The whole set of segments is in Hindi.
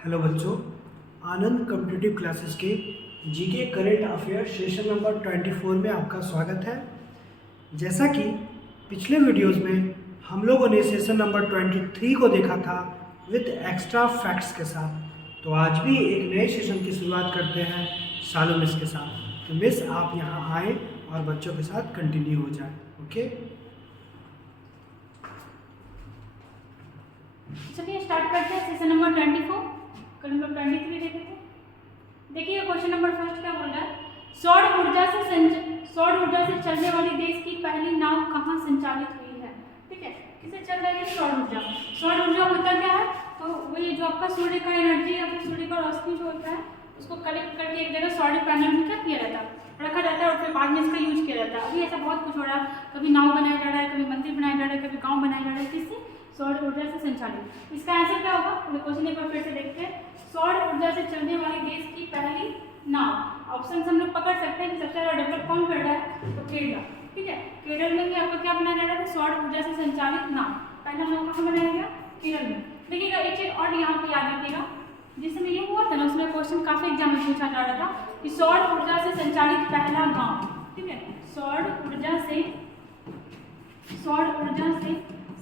हेलो बच्चों, आनंद कॉम्पिटिटिव क्लासेस के GK current affair session number 24 में आपका स्वागत है। जैसा कि पिछले वीडियोस में हम लोगों ने सेशन नंबर 23 को देखा था विद एक्स्ट्रा फैक्ट्स के साथ, तो आज भी एक नए सेशन की शुरुआत करते हैं शालू मिस के साथ। तो मिस आप यहाँ आए और बच्चों के साथ कंटिन्यू हो जाए। ओके, चलिए स्टार्ट करते हैं सेशन नंबर 24। कल हम लोग 23 देखे थे। देखिए क्वेश्चन नंबर फर्स्ट क्या बोल रहा है, सौर ऊर्जा से चलने वाली देश की पहली नाव कहाँ संचालित हुई है। ठीक है, किसे चल रही है? सौर ऊर्जा होता क्या है? तो वही जो आपका सूर्य का एनर्जी या फिर सूर्य का रोशनी जो होता है उसको कलेक्ट करके एक जगह सौर पैनल में क्या किया जाता है, रखा जाता है और फिर बाद में इसका यूज किया जाता है। अभी ऐसा बहुत कुछ हो रहा है, कभी नाव बनाया जा रहा है, कभी मंदिर बनाया जा रहा है, कभी गाँव बनाया जा रहा है, किससे? सौर ऊर्जा से संचालित। इसका आंसर क्या होगा? क्वेश्चन एक बार फिर से देखते हैं। सौर ऊर्जा से चलने वाली देश की पहली नाव, ऑप्शन हम लोग पकड़ सकते हैं कि सबसे ज़्यादा डेवलप कौन कर रहा है, तो केरला। ठीक है, केरल में भी आपको क्या बनाया जा रहा है? सौर ऊर्जा से संचालित नाव। पहला नाव कहाँ बनाया गया? केरल में। देखिएगा एक चीज और यहाँ पे याद रखिएगा, जिसमें ये हुआ था ना उसमें क्वेश्चन काफी एग्जाम में पूछा जा रहा था कि सौर ऊर्जा से संचालित पहला गाँव। ठीक है, सौर ऊर्जा से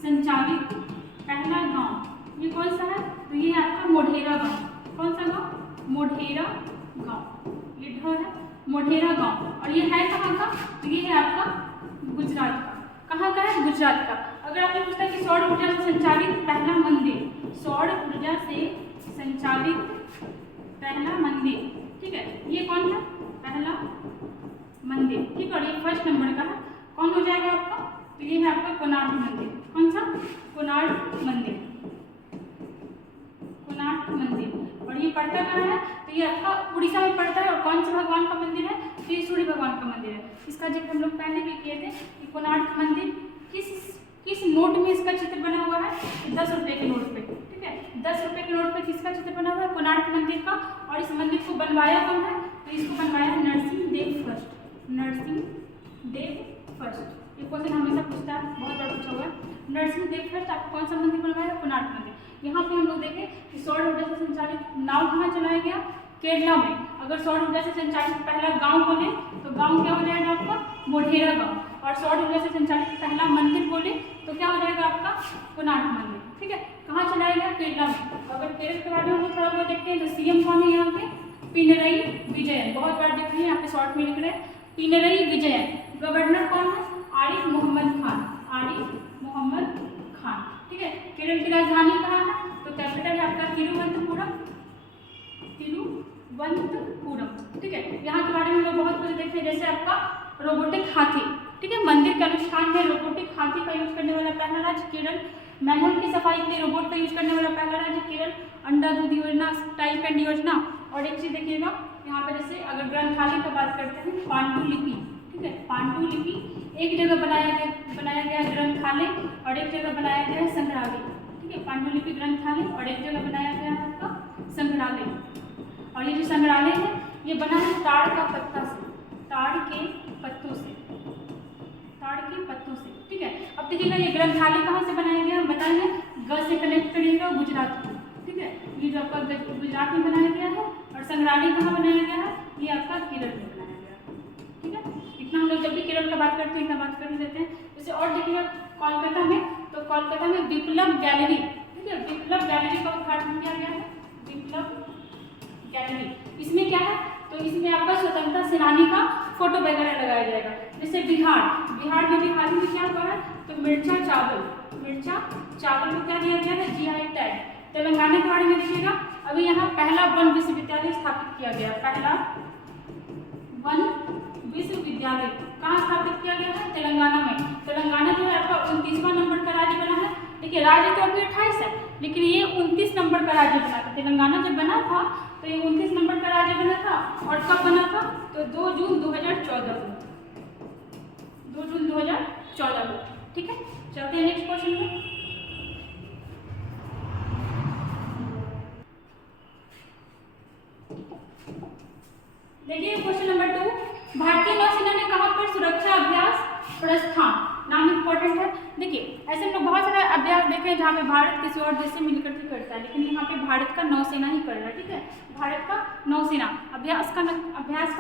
संचालित पहला गांव ये कौन सा है? तो ये है आपका मोढेरा गांव। कौन सा गांव? मोढेरा गांव। ये है मोढेरा गांव। और ये है कहाँ का? तो ये है आपका गुजरात का। कहाँ का है? गुजरात का। अगर आपने पूछा कि सौर ऊर्जा से संचालित पहला मंदिर, सौर ऊर्जा से संचालित पहला मंदिर, ठीक है, ये कौन है? पहला मंदिर। ठीक है, और ये फर्स्ट नंबर का है। कौन हो जाएगा आपका? तो ये है आपका कोणार्क मंदिर। कौन सा? कोणार्क मंदिर। कोणार्क मंदिर। और ये पड़ता कहाँ है? तो ये आपका उड़ीसा में पड़ता है। और कौन से भगवान का मंदिर है? तो ये सूर्य भगवान का मंदिर है। इसका जिक्र हम लोग पहले भी किए थे कि कोणार्क मंदिर किस नोट में इसका चित्र बना हुआ है? 10 रुपये के नोट पे। ठीक है, 10 रुपये के नोट पे किसका चित्र बना हुआ है? कोणार्क मंदिर का। और इस मंदिर को बनवाया कौन है? तो इसको बनवाया नरसिंह देव फर्स्ट। नरसिंह देव फर्स्ट। ये क्वेश्चन हमेशा पूछता है, बहुत बार पूछा हुआ है। नरसिंह देव फर्स्ट आपको कौन सा मंदिर बनवाया? कोणार्क मंदिर। यहाँ पे हम लोग देखें कि सौर ऊर्जा से संचालित नाव कहाँ चलाया गया? केरला में। अगर सौर ऊर्जा से संचालित पहला गांव बोले तो गांव क्या हो जाएगा आपका? मोढेरा गांव। और सौर ऊर्जा से संचालित पहला मंदिर बोले तो क्या हो जाएगा आपका? कोणार्क मंदिर। ठीक है, कहाँ चलाया गया? केरला में। अगर केरल के बारे में हम लोग थोड़ा बहुत देखते हैं तो सीएम कौन है यहाँ पे? पिनरई विजयन। बहुत बार देख रही है, यहाँ पे शॉर्ट में लिख रहे हैं पिनरई विजयन। गवर्नर कौन है? आरिफ मोहम्मद खान। आरिफ मोहम्मद खान। ठीक है, केरल की राजधानी कहाँ है? तो कैपिटल है आपका तिरुवनंतपुरम। तिरुवनंतपुरम। ठीक है, यहाँ के बारे में लोग बहुत कुछ देखते हैं, जैसे आपका रोबोटिक हाथी। ठीक है, मंदिर के अनुष्ठान में रोबोटिक हाथी का यूज करने वाला पहला राज्य केरल। मैनहोल की सफाई के लिए रोबोट का यूज करने वाला पहला राज्य केरल। अंडा दूध योजना, टाइप एंड योजना। और एक चीज देखिएगा यहाँ पे, जैसे अगर ग्रंथालय की बात करते हैं, पांडुलिपि। ठीक है, पांडुलिपि एक जगह बनाया गया ग्रंथालय और एक जगह बनाया गया है संग्रहालय। ठीक है, पांडुलिपि ग्रंथालय और एक जगह बनाया गया है आपका संग्रहालय। और ये जो संग्रहालय है ये बना है ताड़ का पत्ता से, ताड़ के पत्तों से। ठीक है, अब देखिएगा ये ग्रंथालय कहाँ से बनाया गया? बताइए, ग से कनेक्ट करिएगा गुजरात को। ठीक है, ये जो आपका गुजरात में बनाया गया है। और संग्रहालय कहाँ बनाया गया है? ये आपका केरल में बनाया गया है। ठीक है, इतना हम लोग जब भी केरल का बात करते हैं इतना बात कर ही देते हैं। जैसे और देखिएगा कोलकाता में, तो कोलकाता में विप्लव गैलरी। ठीक है, विप्लव गैलरी का उद्घाटन किया गया है। विप्लव गैलरी, इसमें क्या है? तो इसमें आपका स्वतंत्रता सेनानी का फोटो वगैरह लगाया जाएगा। जैसे बिहार में हाल ही में क्या हुआ है? तो मिर्चा चावल को क्या दिया गया है? GI tag. तेलंगाना के बारे में देखिएगा, अभी यहाँ पहला वन विश्वविद्यालय स्थापित किया गया। पहला वन विश्वविद्यालय कहाँ स्थापित किया गया है? तेलंगाना में। तेलंगाना जो है आपका 29वां नंबर का राज्य बना है। देखिए, राज्य तो अभी 28 है, लेकिन ये 29 नंबर का राज्य बना था। तेलंगाना जब बना था तो ये 29 नंबर का राज्य बना था। और कब बना था? तो 2 जून 2014 को। 2 जून 2014 को। ठीक है, चलते हैं नेक्स्ट क्वेश्चन में। देखिए क्वेश्चन नंबर 2, भारतीय नौसेना ने कहाँ पर सुरक्षा अभ्यास प्रस्थान नाम इम्पोर्टेंट है। देखिए ऐसे हम लोग बहुत सारे अभ्यास देखे हैं जहाँ पे भारत किसी और देश से मिलकर के करता है, लेकिन यहाँ पे भारत का नौसेना ही कर रहा है। ठीक है, भारत का नौसेना। अभ्यास का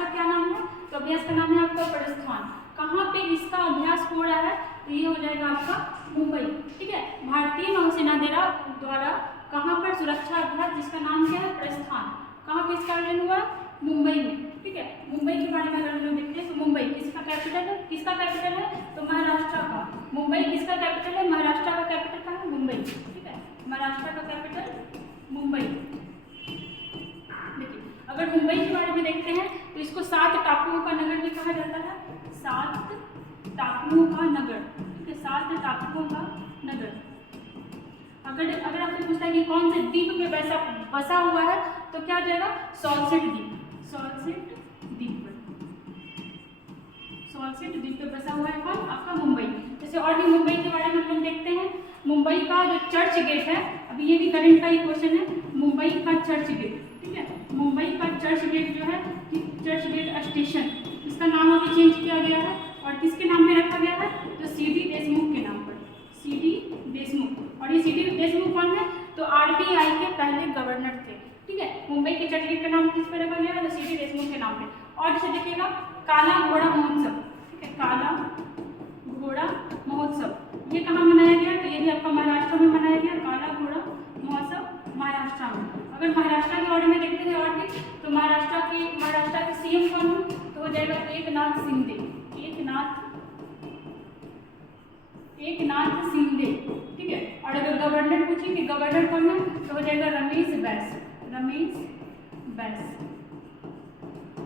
क्या नाम है? तो अभ्यास का नाम है आपका प्रस्थान। कहाँ पे इसका अभ्यास हो रहा है? तो ये हो जाएगा आपका मुंबई। ठीक है, भारतीय नौसेना द्वारा कहाँ पर सुरक्षा अभ्यास जिसका नाम क्या है? प्रस्थान। कहाँ पे इसका आयोजन हुआ? मुंबई में। ठीक है, मुंबई के बारे में अगर हम लोग देखते हैं तो मुंबई किसका कैपिटल है? किसका कैपिटल है? तो महाराष्ट्र का। मुंबई किसका कैपिटल है? महाराष्ट्र का कैपिटल कहाँ है? मुंबई। ठीक है, महाराष्ट्र का कैपिटल मुंबई। देखिए अगर मुंबई के बारे में देखते हैं तो इसको 7 टापुओं का नगर भी कहा जाता है। 7 टापुओं का नगर। ठीक है, 7 टापुओं का नगर। अगर आपसे पूछता है कि कौन से द्वीप में बसा हुआ है तो क्या हो जाएगा? सॉल्सेट द्वीप। सॉल्सेट द्वीप पे बसा हुआ है कौन? आपका मुंबई। जैसे और भी मुंबई के बारे में हम लोग देखते हैं। मुंबई का जो चर्च गेट है, अभी ये भी करंट का ही क्वेश्चन है, मुंबई का चर्च गेट। ठीक है, मुंबई का चर्च गेट जो है, चर्च गेट स्टेशन, इसका नाम अभी चेंज किया गया है और किसके नाम पे रखा गया है? तो सीडी देशमुख के नाम पर। सीडी देशमुख। और ये सीडी देशमुख कौन है? तो आरबीआई के पहले गवर्नर थे। ठीक है, मुंबई के चर्च गेट का नाम किस पे रखा गया है? तो सीडी देशमुख के नाम पे। और जैसे देखिएगा काला घोड़ा महोत्सव। ठीक है, काला घोड़ा महोत्सव ये कहाँ मनाया गया? तो ये भी आपका महाराष्ट्र में मनाया गया। काला घोड़ा महोत्सव महाराष्ट्र में। अगर महाराष्ट्र के बारे में देखते हैं और भी तो महाराष्ट्र के सीएम कौन है? तो हो जाएगा एकनाथ शिंदे। एकनाथ शिंदे। ठीक है, और अगर गवर्नर पूछे कि गवर्नर कौन है तो हो जाएगा रमेश बैस।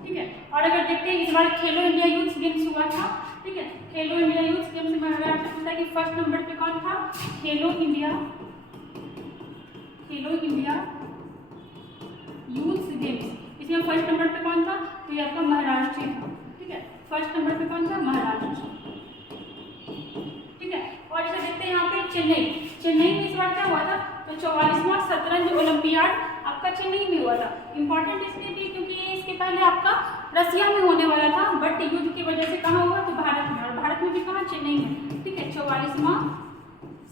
ठीक है, और अगर देखते हैं इस बार खेलो इंडिया यूथ गेम्स हुआ था। ठीक है, खेलो इंडिया यूथ गेम्स में अगर आपसे पूछता है कि फर्स्ट नंबर पे कौन था? खेलो इंडिया यूथ गेम्स, इसमें फर्स्ट नंबर पे कौन था? तो ये आपका महाराष्ट्र था। ठीक है, फर्स्ट नंबर पे कौन था? महाराष्ट्र। ठीक है, और जैसे देखते हैं यहाँ पे चेन्नई में इस बार क्या हुआ था? तो 44वां शतरंज ओलंपियाड आपका चेन्नई में हुआ था। इंपॉर्टेंट इसलिए भी क्योंकि ये इसके पहले आपका रसिया में होने वाला था, बट युद्ध की वजह से कहाँ हुआ? तो भारत में। और भारत में भी कहाँ? चेन्नई में। ठीक है, 44वां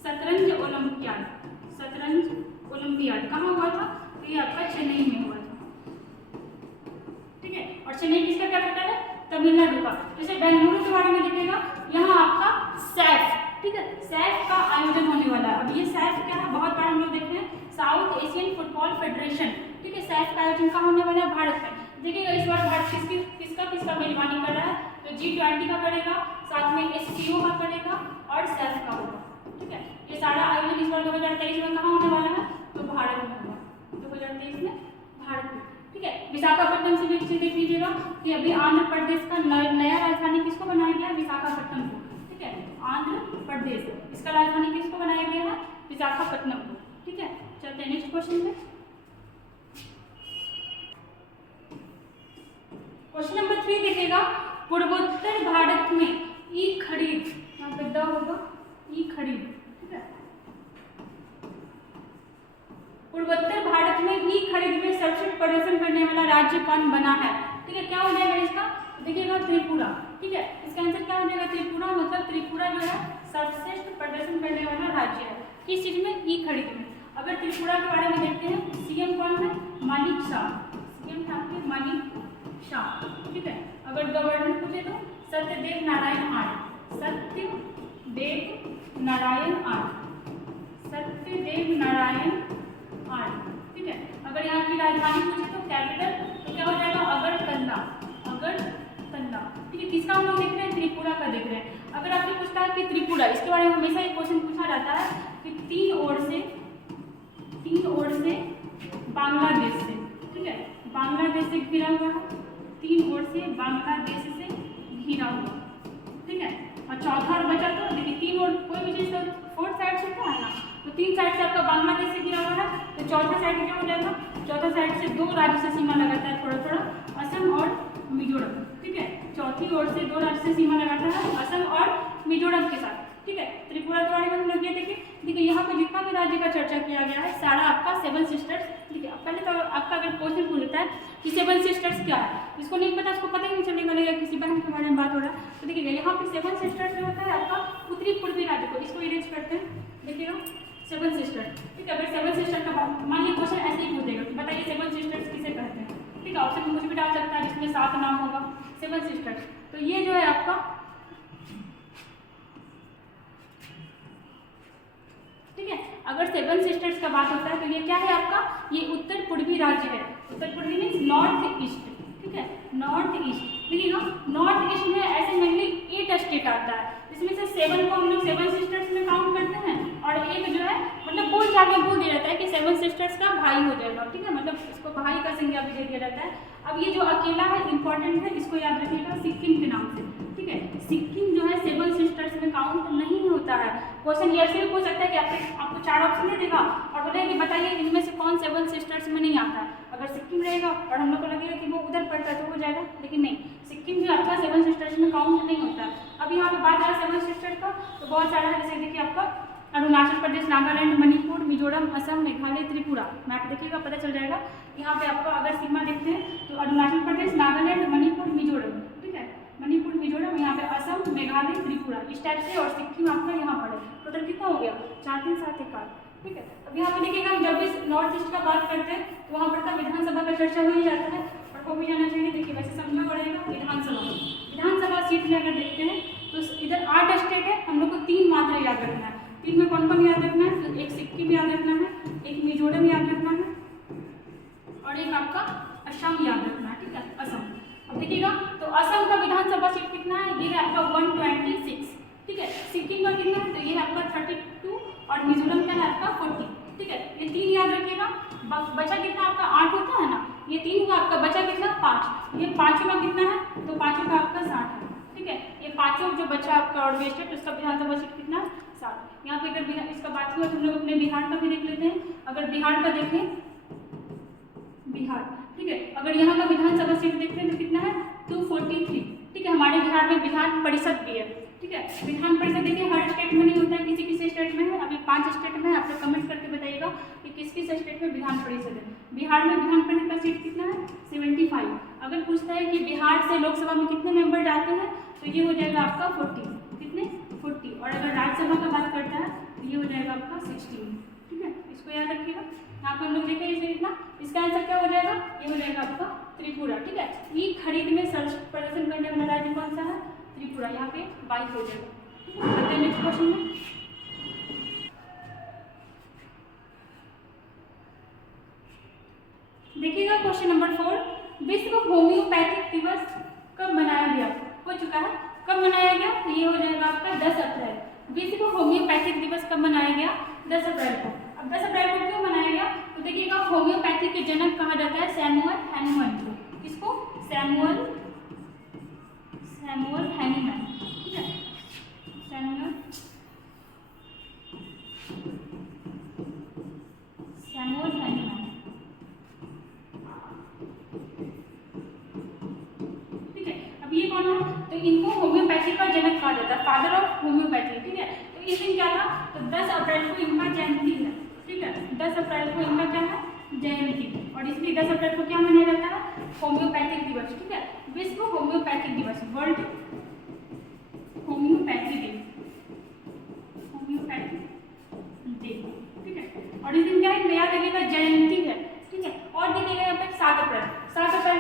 शतरंज ओलंपियाड कहाँ हुआ था? तो ये आपका चेन्नई में हुआ था। ठीक है, और चेन्नई किसका कैपिटल है? तमिलनाडु का। जैसे बेंगलुरु के बारे में देखिएगा, यहाँ आपका सैफ। ठीक है, सैफ का आयोजन होने वाला है। अब ये सैफ क्या है? बहुत बार हम लोग देखते हैं साउथ एशियन फुटबॉल फेडरेशन। ठीक है, सैफ का आयोजन कहाँ होने वाला है? भारत में। देखिएगा इस बार भारत किसका मेजबानी कर रहा है? तो G20 का करेगा, साथ में SCO का करेगा और सैफ का होगा। ठीक है, ये सारा आयोजन इस बार 2023 में कहाँ होने वाला है? तो भारत में होगा। 2023 में भारत में। ठीक है, विशाखापट्टनम से भी देख लीजिएगा कि अभी आंध्र प्रदेश का नया राजधानी किसको बनाया गया? विशाखापट्टनम को। ठीक है, आंध्र प्रदेश, इसका राजधानी किसको बनाया गया है? विशाखापट्टनम को। ठीक है, चलते हैं नेक्स्ट क्वेश्चन पे। क्वेश्चन नंबर 3 देखिएगा, पूर्वोत्तर भारत में ई खरीद, यहाँ पे द होगा ई खरीद। ठीक है, पूर्वोत्तर भारत में ई खरीद में सर्वश्रेष्ठ प्रदर्शन करने वाला राज्य कौन बना है? ठीक है, क्या हो जाएगा इसका? देखिएगा त्रिपुरा। ठीक है, इसका आंसर क्या हो जाएगा? त्रिपुरा। मतलब त्रिपुरा जो है सर्वश्रेष्ठ प्रदर्शन करने वाला राज्य है। किस चीज में? ई खरीद में। अगर त्रिपुरा के बारे में देखते हैं, सीएम कौन है? मानिक शाह। सीएम था मानिक शाह। ठीक है, अगर गवर्नर पूछे तो सत्यदेव नारायण आर्य। सत्यदेव नारायण आर्य। ठीक है, अगर यहाँ की राजधानी पूछे तो कैपिटल तो क्या हो जाएगा? अगरतला। ठीक है, किसका हम लोग देख रहे हैं? त्रिपुरा का देख रहे हैं। अगर आपसे पूछता है कि त्रिपुरा, इसके बारे में हमेशा एक क्वेश्चन पूछा जाता है कि तीन ओर से बांग्लादेश से। ठीक है, बांग्लादेश से घिरा हुआ है, तीन ओर से बांग्लादेश से घिरा हुआ। ठीक है, और चौथा और बचा तो देखिए तीन ओर कोई भी चीज फोर्थ साइड से क्या है ना, तो तीन साइड से आपका बांग्लादेश से घिरा हुआ है, तो चौथा साइड क्या हो जाएगा? चौथा साइड से 2 राज्य से सीमा लगाता है थोड़ा थोड़ा, असम और मिजोरम। ठीक है, चौथी ओर से 2 राज्य से सीमा लगाता है, असम और मिजोरम के साथ। ठीक है, त्रिपुरा के बारे में हम लोग ये देखिए यहाँ पे जितना भी राज्य का चर्चा किया गया है सारा आपका 7 सिस्टर्स। ठीक है, पहले तो आपका अगर क्वेश्चन पूछता है कि सेवन सिस्टर्स क्या है। इसको नहीं पता, उसको पता ही नहीं चलेगा, लगेगा किसी बहन के बारे में बात हो रहा है। तो देखिएगा यहाँ पे सेवन सिस्टर्स जो होता है आपका उत्तरी पूर्वी राज्य को, इसको इरेज करते हैं। देखिएगा सेवन सिस्टर, ठीक है। अगर सेवन सिस्टर का मान लीजिए क्वेश्चन ऐसे ही पूछेगा कि बताइए सेवन सिस्टर्स किसे कहते हैं, ठीक है। ऑप्शन में कुछ भी डाल सकता है जिसमें 7 नाम होगा, सेवन सिस्टर्स। तो ये जो है आपका, ठीक है, अगर सेवन सिस्टर्स का बात होता है तो ये क्या है आपका, ये उत्तर पूर्वी राज्य है। उत्तर पूर्वी मीन्स नॉर्थ ईस्ट, ठीक है, नॉर्थ ईस्ट। देखिए ना, नॉर्थ ईस्ट में ऐसे मेनली 8 स्टेट आता है, इसमें से 7 को हम लोग सेवन सिस्टर्स में काउंट करते हैं, और एक जो है मतलब बोल चाल में बोल दिया जाता है कि सेवन सिस्टर्स का भाई हो जाएगा, ठीक है, मतलब इसको भाई का संज्ञा भी दे दिया जाता है। अब ये जो अकेला है इंपॉर्टेंट है, इसको याद रखिएगा सिक्किम के नाम से, ठीक है। सिक्किम जो है सेवन सिस्टर्स में काउंट नहीं होता है। क्वेश्चन ये ऐसे भी पूछ सकता है कि आपको 4 ऑप्शन दे देगा और बोलेगा कि बताइए इनमें से कौन सेवन सिस्टर्स में नहीं आता है। अगर सिक्किम रहेगा और हम लोग को लगेगा कि वो उधर पड़ता है तो हो जाएगा, लेकिन नहीं, सिक्किम जो आपका सेवन सिस्टर्स में काउंट नहीं होता है। अब यहाँ पे बात है सेवन सिस्टर्स का, तो बहुत सारा है, जैसे देखिए आपका अरुणाचल प्रदेश, नागालैंड, मणिपुर, मिजोरम, असम, मेघालय, त्रिपुरा। मैप देखिएगा पता चल जाएगा। यहाँ पे आपका अगर सीमा देखते हैं तो अरुणाचल प्रदेश, नागालैंड, मणिपुर, मिजोरम, ठीक है, मणिपुर, मिजोरम, यहाँ पे असम, मेघालय, त्रिपुरा, इस टाइप से, और सिक्किम आपका यहाँ पर है। टोटल कितना हो गया, 4 3 7 1 8, ठीक है। अब यहाँ पे देखिएगा हम जब भी नॉर्थ ईस्ट का बात करते हैं तो वहाँ पर का विधानसभा का चर्चा हो ही जाता है, और को भी जाना चाहिए। देखिए वैसे समझना पड़ेगा, विधानसभा सीट में अगर देखते हैं तो इधर 8 स्टेट है, हम लोग को 3 मात्र याद रखना है। 3 में कौन कौन याद रखना है, तो एक सिक्किम याद रखना है, एक मिजोरम याद रखना है, और एक आपका असम याद रखना है, ठीक है, असम। अब देखिएगा तो असम का विधानसभा सीट कितना है, ये है आपका 126, ठीक है। सिक्किम का कितना है, तो ये है आपका 32, और मिजोरम का है आपका 40, ठीक है। ये 3 याद रखिएगा। बचा कितना आपका 8 होता है ना, ये 3 हुआ आपका, बचा कितना 5, ये 5 का कितना है, तो 5 का आपका 60 है, ठीक है। ये 5 जो बचा आपका और वेस्टेड, उसका विधानसभा सीट कितना है, 60। यहाँ पे अगर इसका बात हुआ तो हम लोग अपने बिहार का भी देख लेते हैं। अगर बिहार का देखें, बिहार, ठीक है, अगर यहाँ का विधानसभा सीट देखते हैं तो कितना है, 243, ठीक है। हमारे बिहार में विधान परिषद भी है, ठीक है। विधान परिषद देखिए हर स्टेट में नहीं होता है, किसी किसी स्टेट में है। अभी 5 स्टेट में है, आप लोग कमेंट करके बताइएगा कि किस किस स्टेट में विधान परिषद है। बिहार में विधान परिषद का सीट कितना है, 75। अगर पूछता है कि बिहार से लोकसभा में कितने मेंबर जाते हैं तो ये हो जाएगा आपका 40, कितने 40। और अगर राज्यसभा का बात करता है तो ये हो जाएगा आपका 16, ठीक है। इसको याद रखिएगा। यहाँ पे हम लोग देखें इसे इतना, इसका आंसर क्या हो जाएगा, ये हो जाएगा आपका त्रिपुरा, ठीक है। ई खरीद में सर्च प्रदर्शन करने वाला राज्य कौन सा है, त्रिपुरा, यहाँ पे 22 हो जाएगा, ठीक है। चलते हैं नेक्स्ट क्वेश्चन में। देखिएगा क्वेश्चन नंबर 4, विश्व होम्योपैथिक दिवस कब मनाया गया, हो चुका है, कब मनाया गया, तो ये हो जाएगा आपका 10 अप्रैल। विश्व होम्योपैथिक दिवस कब मनाया गया, 10 अप्रैल को। अब 10 अप्रैल को क्यों मनाया गया, तो देखिएगा होम्योपैथी के जनक कहा जाता है सैमुअल हैनीमैन को। किसको, सैमुअल हैनीमैन, ठीक है, सैमुअल हैनीमैन, ठीक है। अब ये कौन है, तो इनको होम्योपैथी का जनक कहा जाता है, फादर ऑफ होम्योपैथी, ठीक है। तो इस दिन क्या था, तो 10 अप्रैल को इनका जयंती है, ठीक है। 10 अप्रैल को इनका क्या है, जयंती, और इसलिए 10 अप्रैल को क्या मनाया जाता है, होम्योपैथिक दिवस, ठीक है। विश्व होम्योपैथिक दिवस, world homeopathy day, homeopathic day, ठीक है। और इस दिन क्या है, याद रखिएगा जयंती है, ठीक है। और देखिएगा यहाँ पे 7 अप्रैल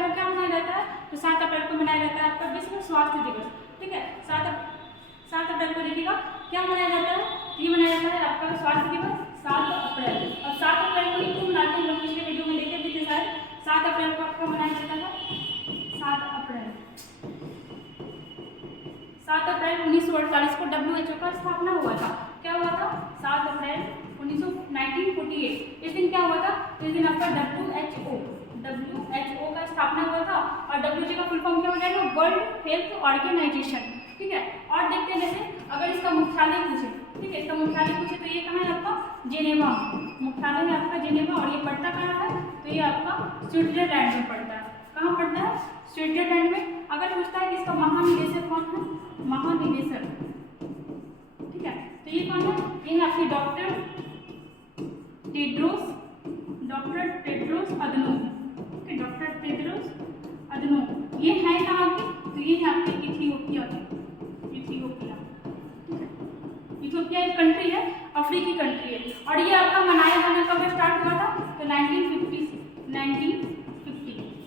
को क्या मनाया जाता है, तो 7 अप्रैल को मनाया जाता है आपका विश्व स्वास्थ्य दिवस, ठीक है। 7 अप्रैल को देखिएगा क्या मनाया जाता है, ये मनाया जाता है आपका स्वास्थ्य दिवस 7 अप्रैल। और 7 अप्रैल को ही क्यों मनाते हैं, लोग पिछले वीडियो में देखे भी थे शायद। 7 अप्रैल को आपका मनाया जाता है 7 अप्रैल 1948 को WHO का स्थापना हुआ था। क्या हुआ था, 7 अप्रैल 1948, इस दिन क्या हुआ था, इस दिन आपका WHO का स्थापना हुआ था। और WHO का फुल फॉर्म क्या हो जाएगा, वर्ल्ड हेल्थ ऑर्गेनाइजेशन, ठीक है। और देखते हैं जैसे अगर इसका मुख्यालय पूछे, ठीक है, इसका मुख्यालय पूछे तो ये कहाँ है आपका, जेनेवा, मुख्यालय है आपका जेनेवा। और ये पड़ता कहाँ है, तो ये आपका स्विट्जरलैंड में पड़ता है। कहाँ पड़ता है, स्विट्जरलैंड में। अगर पूछता है कि इसका महानिदेशक कौन है, महानिदेशक, ठीक है, तो ये कौन है, ये है आपके डॉक्टर टेड्रोस अदनोम, ठीक है, डॉक्टर टेड्रोस 3 कंट्री है। और ये आपका मनाया जाना कब स्टार्ट हुआ था? तो 1950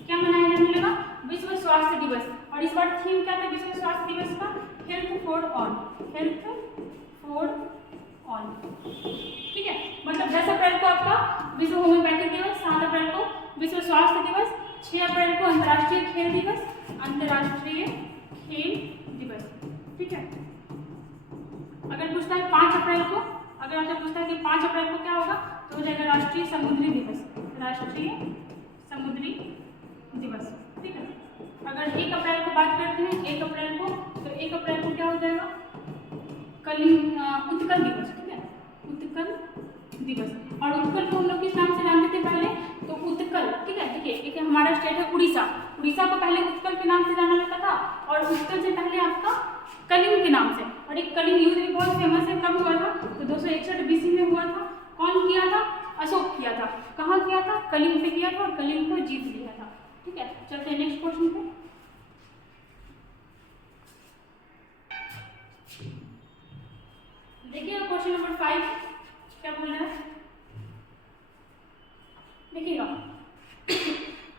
क्या मनाया जाने लगा? विश्व स्वास्थ्य दिवस। और इस बार थीम क्या था विश्व स्वास्थ्य दिवस का? Health for all, health for all. ठीक है, मतलब 10 अप्रैल को आपका विश्व होम्योपैथिक दिवस, 7 अप्रैल को विश्व स्वास्थ्य दिवस, 6 अप्रैल को अंतर्राष्ट्रीय खेल दिवस, अंतर्राष्ट्रीय खेल दिवस। ठीक है, अगर पूछता है 5 अप्रैल को, अगर आपसे पूछता है कि 5 अप्रैल को क्या होगा, तो हो जाएगा राष्ट्रीय समुद्री दिवस, राष्ट्रीय समुद्री दिवस। ठीक है, अगर 1 अप्रैल को बात करते हैं, 1 अप्रैल को, तो 1 अप्रैल को क्या हो जाएगा? उत्कल दिवस। ठीक है, उत्कल दिवस। और उत्कल को हम लोग किस नाम से जानते थे पहले? तो उत्कल। ठीक है, देखिए एक हमारा स्टेट है उड़ीसा, उड़ीसा को पहले उत्कल के नाम से जाना जाता था, और उत्कल से पहले आपका कलिंग के नाम से। और एक कलिंग युद्ध भी बहुत फेमस है, कब हुआ था? तो 261 BC में हुआ था। कौन किया था? अशोक किया था। कहाँ किया था? कलिंग पे किया था, और कलिंग को जीत लिया था। ठीक है, चलते हैं नेक्स्ट क्वेश्चन पे। देखिए क्वेश्चन नंबर 5 क्या बोल रहा है, देखिएगा।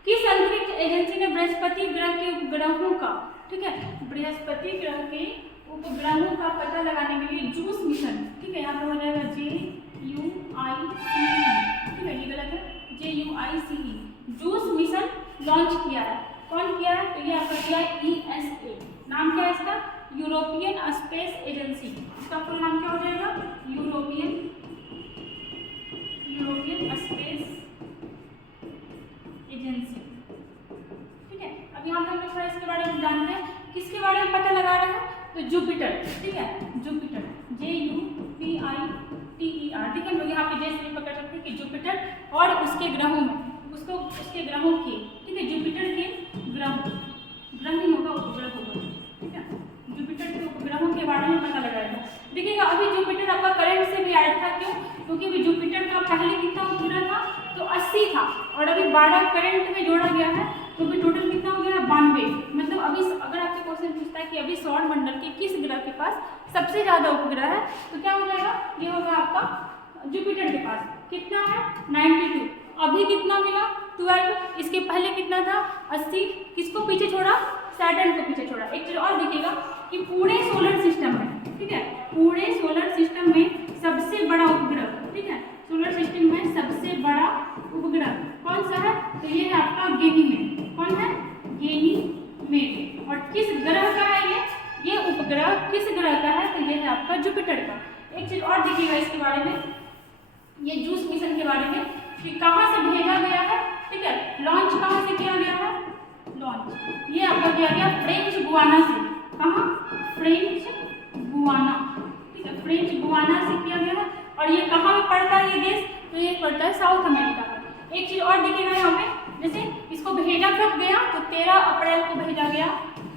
किस अंतरिक्ष एजेंसी ने बृहस्पति ग्रह के उपग्रहों का, ठीक है, बृहस्पति ग्रह के उपग्रहों का पता लगाने के लिए जूस मिशन, ठीक है, यहाँ पे हो जाएगा JUICE, ठीक है, ये गलत है, JUICE, जूस मिशन लॉन्च किया है। कौन किया है? तो ये आपका किया है ESA। नाम क्या है इसका? European space agency. इसका फुल नाम क्या हो जाएगा? European space agency. ठीक है, अब यहाँ पे हम लोग थोड़ा इसके बारे में जानते हैं। किसके बारे में पता लगा रहे हैं? तो जुपिटर। ठीक है, जुपिटर, JUPITER। ठीक है, हम लोग यहाँ पे जैसे पकड़ सकते हैं कि जुपिटर और उसके ग्रहों में, उसके ग्रहों के, ठीक है, जुपिटर के ग्रह नहीं होगा, उपग्रह होगा। ठीक है, जुपिटर के उपग्रहों के बारे में पता लगाएगा। देखिएगा, अभी जुपिटर आपका करंट से भी ऐड था, क्यों? क्योंकि अभी जुपिटर का पहले कितना उपग्रह था? तो 80 था, और अभी 12 करंट में जोड़ा गया है, तो अभी टोटल कितना हो गया? 92। मतलब अभी अगर आपसे क्वेश्चन पूछता है कि अभी सौर मंडल के किस ग्रह के पास सबसे ज्यादा उपग्रह है, तो क्या हो जाएगा? ये होगा आपका जुपिटर के पास। कितना है? 92। अभी कितना मिला? 12। इसके पहले कितना था? 80। किसको पीछे छोड़ा? सैटर्न को पीछे छोड़ा। एक चीज और देखिएगा कि पूरे सोलर सिस्टम में, ठीक है, पूरे सोलर सिस्टम में सबसे बड़ा उपग्रह, ठीक है, सोलर सिस्टम में सबसे बड़ा उपग्रह कौन सा है? तो ये है आपका गेनीमेड। कौन है? गेनीमेड। और किस ग्रह का है ये? ये उपग्रह किस ग्रह का है? तो ये है आपका जुपिटर का। एक चीज और देखिएगा इसके बारे में, ये जूस मिशन के बारे में, कि कहाँ से भेजा गया है, ठीक है, लॉन्च कहाँ से किया गया है? लॉन्च ये आपका किया गया फ्रेंच गुआना से। कहाँ? French Guana. ठीक है, फ्रेंच गुआना से किया गया है। और ये कहाँ में पड़ता है ये देश? तो ये पड़ता है साउथ अमेरिका में। एक चीज और देखिएगा यहाँ पे, जैसे इसको भेजा कब गया? तो 13 अप्रैल को भेजा गया,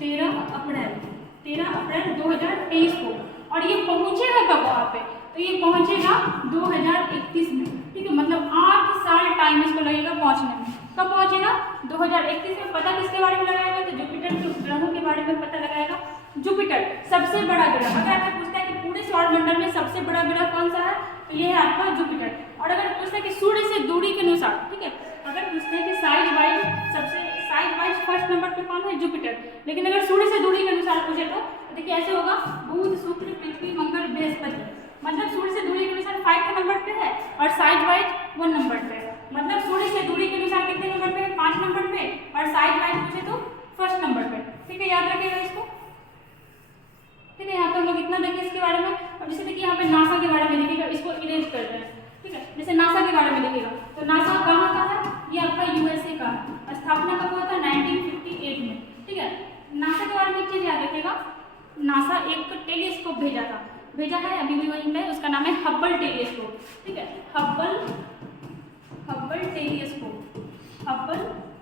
13 अप्रैल 2023 को। और ये पहुंचेगा कब वहाँ पे? तो ये पहुंचेगा 2031 में। ठीक है, मतलब 8 साल टाइम इसको लगेगा पहुंचने में। कब पहुंचेगा? 2031 में। पता किसके बारे में लगाएगा? तो जुपिटर के ग्रहों के बारे में पता लगाएगा। जुपिटर सबसे बड़ा ग्रह। अगर आपसे पूछता है कि पूरे सौरमंडल में सबसे बड़ा ग्रह कौन सा है, तो ये है आपका जुपिटर। और अगर पूछता है कि सूर्य से दूरी के अनुसार, ठीक है, अगर पूछते हैं कि साइज वाइज फर्स्ट नंबर पे कौन है? जुपिटर। लेकिन अगर सूर्य से दूरी के अनुसार पूछे तो देखिए ऐसे होगा, बुध, शुक्र, पृथ्वी, मंगल, बृहस्पति। मतलब सूर्य से दूरी के अनुसार 5 नंबर पे है, और साइज वाइज 1 नंबर पे है। मतलब सूर्य से दूरी के अनुसार कितने नंबर पे है? 5 नंबर पे। और साइज वाइज पूछे तो फर्स्ट नंबर पे। ठीक है, याद रखिएगा इसको। ठीक है, यहाँ पे हम लोग इतना देखें इसके बारे में। और जैसे देखिए यहाँ पे नासा के बारे में लिखिएगा, इसको इरेज कर रहे हैं। ठीक है, जैसे नासा के बारे में लिखिएगा, तो नासा कहाँ का है? ये आपका USA का है। स्थापना कब हुआ था? 1958 में। ठीक है, नासा के बारे में एक चीज याद रखिएगा, नासा एक टेलीस्कोप भेजा है अभी भी वहीं पे, उसका नाम है हब्बल टेलीस्कोप। ठीक है, हब्बल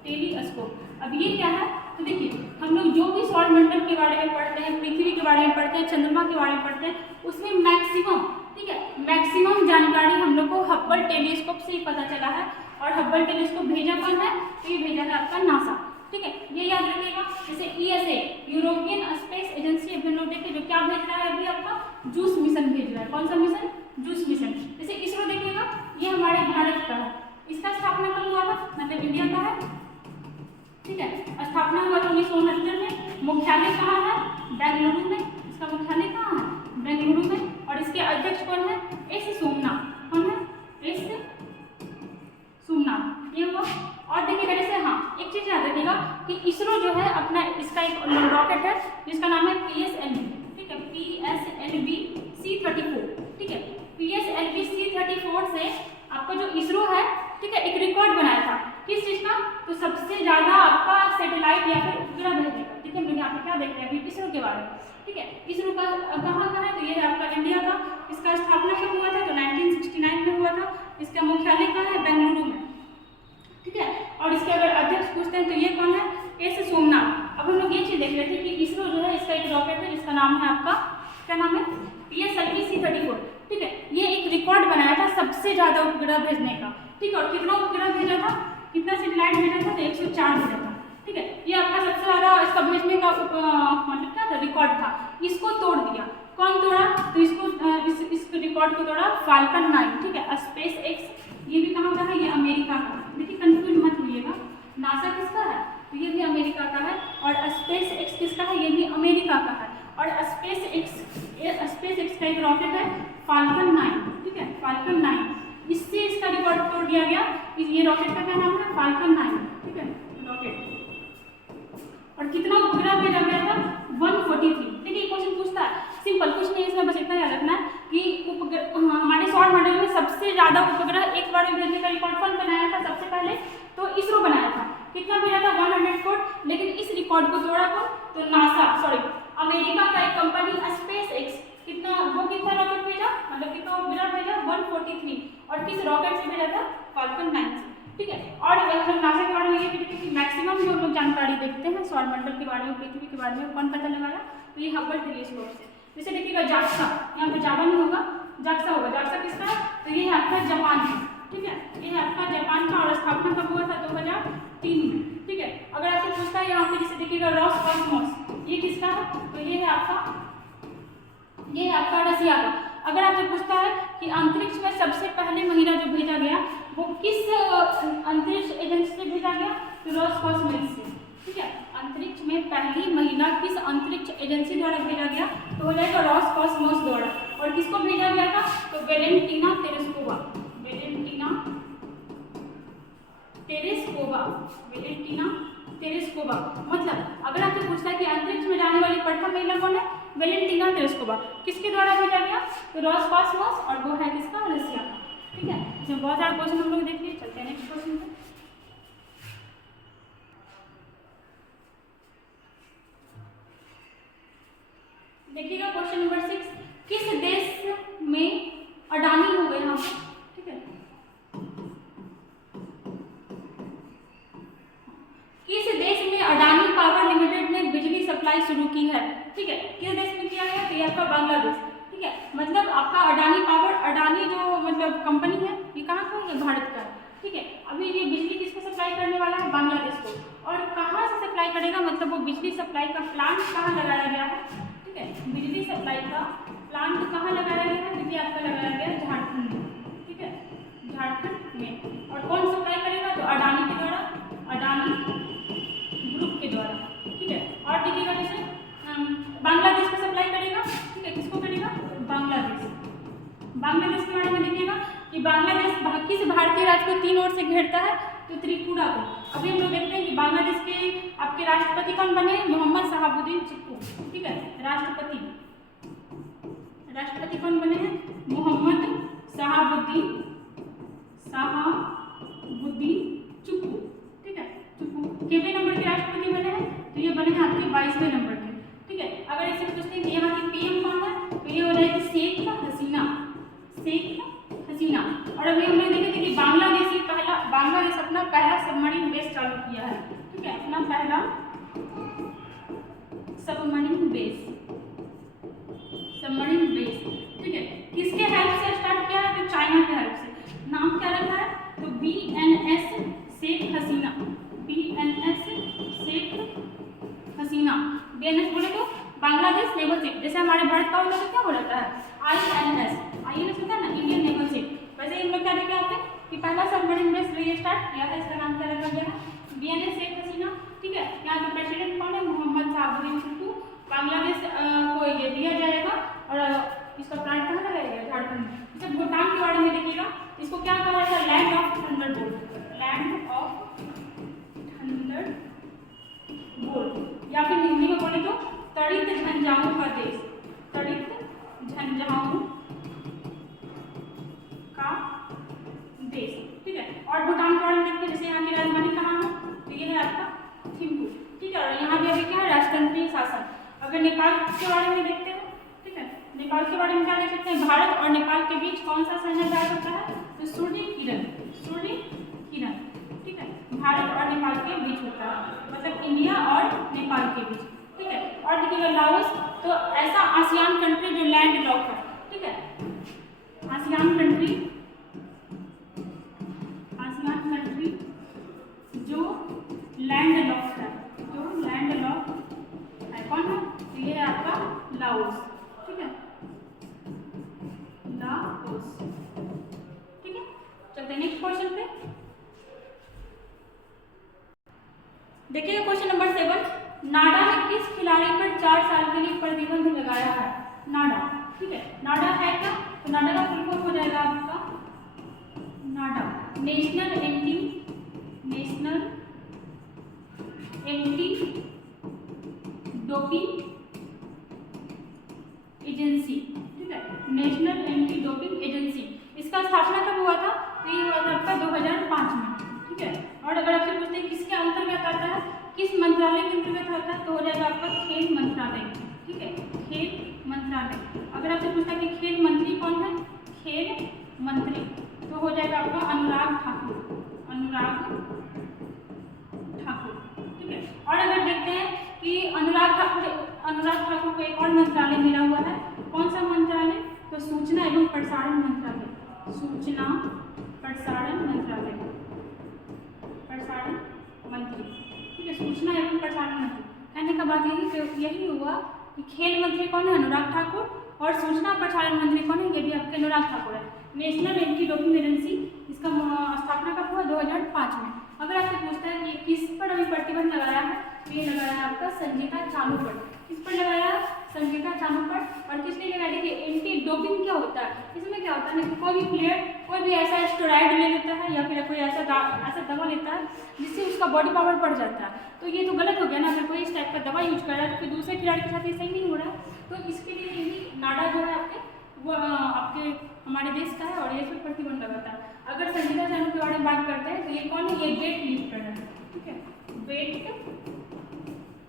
टेलीस्कोप। अब ये क्या है? तो देखिए हम लोग जो भी सौरमंडल के बारे में पढ़ते हैं, पृथ्वी के बारे में पढ़ते हैं, चंद्रमा के बारे में पढ़ते हैं, उसमें मैक्सिमम, ठीक है, मैक्सिमम जानकारी हम लोग को हब्बल टेलीस्कोप से ही पता चला है। और हब्बल टेलीस्कोप भेजा कौन है? तो ये भेजा है आपका नासा। ठीक है, ये याद रखिएगा। जैसे ESA यूरोपियन स्पेस एजेंसी, अभी लोग देखिए जो क्या भेज रहा है अभी आपका जूस मिशन भेज रहा है। कौन सा मिशन? Juice mission. जैसे इसरो देखिएगा, ये हमारे भारत का है, इसका स्थापना कब हुआ था? मतलब इंडिया का है, ठीक है। स्थापना हुआ था 1969 में। मुख्यालय कहाँ है? बेंगलुरु में। इसका मुख्यालय कहाँ है? बेंगलुरु में। और इसके अध्यक्ष कौन है? एस सोमनाथ। कौन है? एस सोमनाथ, ये हुआ। और देखिएगा जैसे, हाँ एक चीज याद रखिएगा कि इसरो जो है अपना, इसका एक रॉकेट है जिसका नाम है PSLV, ठीक है, PSLV C-34, ठीक है। PSLV C-34 से आपका जो इसरो है, ठीक है, एक रिकॉर्ड बनाया था। किस चीज का? तो सबसे ज्यादा आपका सैटेलाइट या फिर उपग्रह भेजने का, ठीक है। हम यहाँ पे क्या देखते हैं अभी इसरो के बारे में, ठीक है। इसरो का कहाँ का है? तो ये है आपका इंडिया का। इसका स्थापना कब हुआ था? तो 1969 में हुआ था। इसका मुख्यालय कहाँ है? बेंगलुरु में, ठीक है। और इसके अगर अध्यक्ष पूछते हैं तो ये कौन है? एस सोमनाथ। अब हम लोग ये चीज देख रहे थे कि इसरो जो है, इसका एक रॉकेट है जिसका नाम है आपका, क्या नाम है? PSLV C-34, ठीक है। ये एक रिकॉर्ड बनाया था सबसे ज्यादा उपग्रह भेजने का, ठीक है। और कितना उपग्रह भेजा था? कितना सैटेलाइट भेजा था? तो 104 भेजा था, ठीक है। ये आपका सबसे ज्यादा इसका भेजने का मतलब क्या था? रिकॉर्ड था। इसको तोड़ दिया। कौन तोड़ा? तो इसको इस रिकॉर्ड को तोड़ा फाल्कन 9, ठीक है। स्पेस एक्स, ये भी कहाँ का है? ये अमेरिका का है। देखिए कंफ्यूज मत होइएगा, नासा किसका है? तो ये भी अमेरिका का है। और स्पेस एक्स किसका है? ये भी अमेरिका का है। और स्पेस एक्स का एक रॉकेट है फाल्कन 9, ठीक है, फाल्कन 9। इससे इसका रिकॉर्ड तोड़ दिया गया। ये रॉकेट का क्या नाम है? फाल्कन 9, ठीक है, रॉकेट। और कितना उपग्रह भेजा गया था? 143। देखिए क्वेश्चन पूछता है, सिंपल कुछ नहीं, इसमें बस इतना याद रखना है कि हमारे सौर मंडल में सबसे ज्यादा उपग्रह एक बार में भेजने का रिकॉर्ड कौन बनाया था सबसे पहले? तो इसरो बनाया था। कितना भेजा था? 104। लेकिन इस रिकॉर्ड को तोड़ा कौन? तो नासा, सॉरी, अमेरिका का एक कंपनी स्पेस एक्स। कितना रॉकेट भेजा? मतलब कितना उपग्रह भेजा? 143। और किस रॉकेट से भेजा था? फाल्कन 9 से, ठीक है। और हम नासा के बारे में ये भी देखें कि मैक्सिमम जो लोग जानकारी देखते हैं सौर मंडल के बारे में, पृथ्वी के बारे में, कौन पता लगाया? तो ये हबल टेलीस्कोप से। जैसे देखिएगा जाक्सा, यहाँ पे जावा नहीं होगा, जाक्सा होगा। जाक्सा किसका है? तो ये है आपका जापान का, ठीक है। ये है आपका जापान का। और स्थापना कब हुआ था? 2003 में, ठीक है। अगर आपसे पूछता है यहाँ पे, जैसे देखिएगा रॉसकॉस्मोस, ये किसका है? तो ये है आपका रसिया का। अगर आपसे पूछता है कि अंतरिक्ष में सबसे पहले महिला जो भेजा गया वो किस अंतरिक्ष एजेंसी से भेजा गया? तो रॉसकॉस्मोस से, ठीक है। अंतरिक्ष में पहली महिला किस अंतरिक्ष एजेंसी द्वारा भेजा गया? तो हो जाएगा रॉसकॉस्मोस द्वारा। और किसको भेजा गया था? तो वेलेंटिना तेरेस्कोवा, वेलेंटिना तेरेस्कोवा। मतलब अगर आपसे पूछता है कि अंतरिक्ष में जाने वाली प्रथम महिला कौन है? Valentina Tereshkova. किसके द्वारा भेजा गया? तो रॉसकॉस्मोस। और वो है किसका? रसिया का, ठीक है। इसमें बहुत सारे क्वेश्चन हम लोग देख लिए। चलते हैं नेक्स्ट क्वेश्चन पे। देखिएगा क्वेश्चन नंबर 6, किस देश में अडानी हो गए यहाँ पे, ठीक है। किस देश में अडानी पावर लिमिटेड ने बिजली सप्लाई शुरू की है, ठीक है। किस देश में किया है? तो ये आपका बांग्लादेश, ठीक है। मतलब आपका अडानी पावर, अडानी जो मतलब कंपनी है, ये कहाँ का है? ये भारत का है, ठीक है। अभी ये बिजली किसको सप्लाई करने वाला है? बांग्लादेश को। और कहाँ से सप्लाई करेगा? मतलब वो बिजली सप्लाई का प्लांट कहाँ लगाया गया है, ठीक है। बिजली सप्लाई का प्लांट कहाँ लगाया गया है? देखिए आपका लगाया गया है झारखंड में, ठीक है, झारखंड में। और कौन सप्लाई करेगा? तो अडानी के द्वारा, अडानी ग्रुप के द्वारा, ठीक है। और देखिएगा जैसे बांग्लादेश को सप्लाई करेगा, ठीक है। किसको करेगा? बांग्लादेश। बांग्लादेश के बारे में देखिएगा कि बांग्लादेश किस भारतीय राज्य को 3 ओर से घेरता है? तो त्रिपुरा को। अभी हम लोग देखते हैं कि बांग्लादेश के आपके राष्ट्रपति कौन बने? मोहम्मद शहाबुद्दीन चिक्कू, ठीक है, राष्ट्रपति कौन बने हैं? मोहम्मद शहाबुद्दीन चिक्कू, ठीक है, चिक्कू। कितने नंबर के राष्ट्रपति बने हैं? तो ये बने हैं आपके 22वें नंबर के, ठीक है। अगर इससे पूछते हैं कि यहाँ की PM कौन है? तो ये हो जाएगी शेख हसीना, और अभी हमने देखे थे कि बांग्लादेश अपना पहला सबमरीन बेस चालू किया है, ठीक है, अपना पहला सबमरीन बेस, ठीक है। किसके हेल्प से स्टार्ट किया है? तो चाइना के हेल्प से। नाम क्या रखा है? तो BNS Sheikh Hasina, BNS Sheikh Hasina. BNS बोले तो बांग्लादेश नेवल शिप, जैसे हमारे भारत का उन्होंने क्या बोला था INS, INS होता है ना, इंडियन नेवल शिप, वैसे इन लोग क्या लेके आते हैं कि पहला सबमरीन बेस रीस्टार्ट किया था, इसका नाम क्या रखा गया है BNS शेख हसीना। ठीक है, यहाँ के प्रेसिडेंट कौन है, मोहम्मद शहाबुद्दीन टिप्पू। बांग्लादेश को ये दिया जाएगा और इसका प्लांट कहाँ लगाएगा, झारखंड में। जैसे भूटान के बारे में देखिएगा, इसको क्या कहा जाता है, land of Thunderbolt, land of Thunderbolt, या फिर हिंदी में बोले तो तड़ित झंझाओं का देश, तड़ित झंझाओं का देश। ठीक है, और भूटान के बारे में देखते हैं, जैसे यहाँ की राजधानी कहाँ है, तो ये है आपका थिम्पू। ठीक है, और यहाँ भी अभी क्या है, राजतंत्रीय शासन। अगर नेपाल के बारे में देखते हैं, ठीक है, नेपाल के बारे में क्या देख सकते हैं, भारत और नेपाल के बीच कौन सा सैन्य अभ्यास होता है, तो सूर्य किरण, सूर्य किरण। ठीक है, भारत और नेपाल के बीच होता है, मतलब इंडिया और नेपाल के बीच। ठीक है, और देखिएगा लाओस, तो ऐसा आसियान कंट्री जो लैंड लॉक है। ठीक है, आसियान कंट्री, आसियान कंट्री जो लैंड लॉक है, जो लैंड लॉक है, कौन है, तो ये है आपका लाओस। ठीक है, लाओस। ठीक है, चलते हैं नेक्स्ट क्वेश्चन पे। देखिए क्वेश्चन नंबर 7, नाडा ने किस खिलाड़ी पर 4 साल के लिए प्रतिबंध लगाया है, नाडा। ठीक है, नाडा है क्या, तो नाडा का फुल फॉर्म हो जाएगा आपका नाडा, नेशनल एंटी डोपिंग एजेंसी। ठीक है, नेशनल एंटी डोपिंग एजेंसी। इसका स्थापना कब हुआ था, तो ये हुआ था आपका 2005 में। ठीक है, और अगर आपसे पूछते हैं किसके अंतर्गत आता है, किस मंत्रालय के अंतर्गत आता है, तो हो जाएगा आपका खेल मंत्रालय। ठीक है, खेल मंत्रालय। अगर आपसे पूछता है कि खेल मंत्री कौन है, खेल मंत्री, तो हो जाएगा आपका अनुराग ठाकुर, अनुराग ठाकुर। ठीक है, और अगर देखते हैं कि अनुराग ठाकुर को एक और मंत्रालय मिला हुआ है, कौन सा मंत्रालय, तो सूचना एवं प्रसारण मंत्रालय, सूचना प्रसारण मंत्रालय, प्रसारण मंत्री। ठीक है, सूचना एवं प्रसारण मंत्री। कहने का बात यही हुआ कि खेल मंत्री कौन है, अनुराग ठाकुर, और सूचना प्रसारण मंत्री कौन है, ये भी आपके अनुराग ठाकुर है। नेशनल एंटी डोपिंग एजेंसी, इसका स्थापना कब हुआ, 2005 में। अगर आपसे पूछता है कि किस पर अभी प्रतिबंध लगाया है, तो ये लगाया है आपका संजीता चालू पर। किस पर लगाया है, संजीता चालू पर। और किस लिए लगाया, देखिए एंटी डोपिंग क्या होता है, इसमें क्या होता है ना कि कोई भी प्लेयर कोई भी ऐसा स्टेरॉइड ले लेता है या फिर कोई ऐसा दवा लेता है जिससे उसका बॉडी पावर बढ़ जाता है, तो ये तो गलत हो गया ना। अगर कोई इस टाइप का दवा यूज कर रहा है तो फिर दूसरे खिलाड़ी के साथ ये सही नहीं हो रहा है। तो इसके लिए यही नाडा जो है आपके वो आपके हमारे देश का है और ये सब प्रतिबंध लगाता है। अगर संजीता चालू के बारे में बात करते हैं तो ये कौन है, ये वेट लिफ्टर है। ठीक है, वेट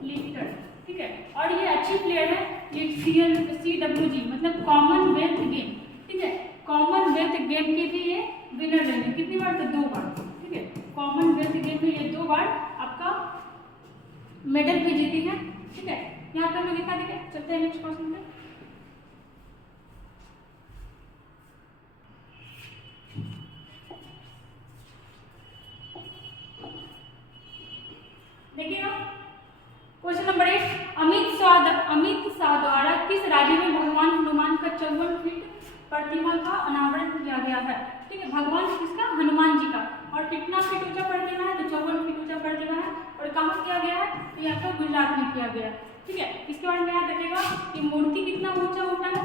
लिफ्टर। ठीक है, और ये अच्छी प्लेयर है, ये CWG मतलब कॉमनवेल्थ गेम। ठीक है, कॉमनवेल्थ गेम के भी ये विनर रहे हैं, कितनी बार, तो 2 बार। ठीक है, कॉमनवेल्थ गेम में ये 2 बार आपका मेडल भी जीती है। ठीक है, यहाँ पर मैं लिखा देखिए, चलते हैं नेक्स्ट क्वेश्चन पे। देखिएगा क्वेश्चन नंबर 8, अमित शाह द्वारा किस राज्य में भगवान हनुमान का 54 फीट प्रतिमा का अनावरण किया गया है। ठीक है, भगवान किसका, हनुमान जी का। और कितना फीट ऊंचा प्रतिमा है, तो 54 फीट ऊंचा प्रतिमा है। और कहाँ किया गया है, तो यहाँ पर गुजरात में किया गया है। ठीक है, इसके बारे में याद रखिएगा कि मूर्ति कितना ऊंचा है,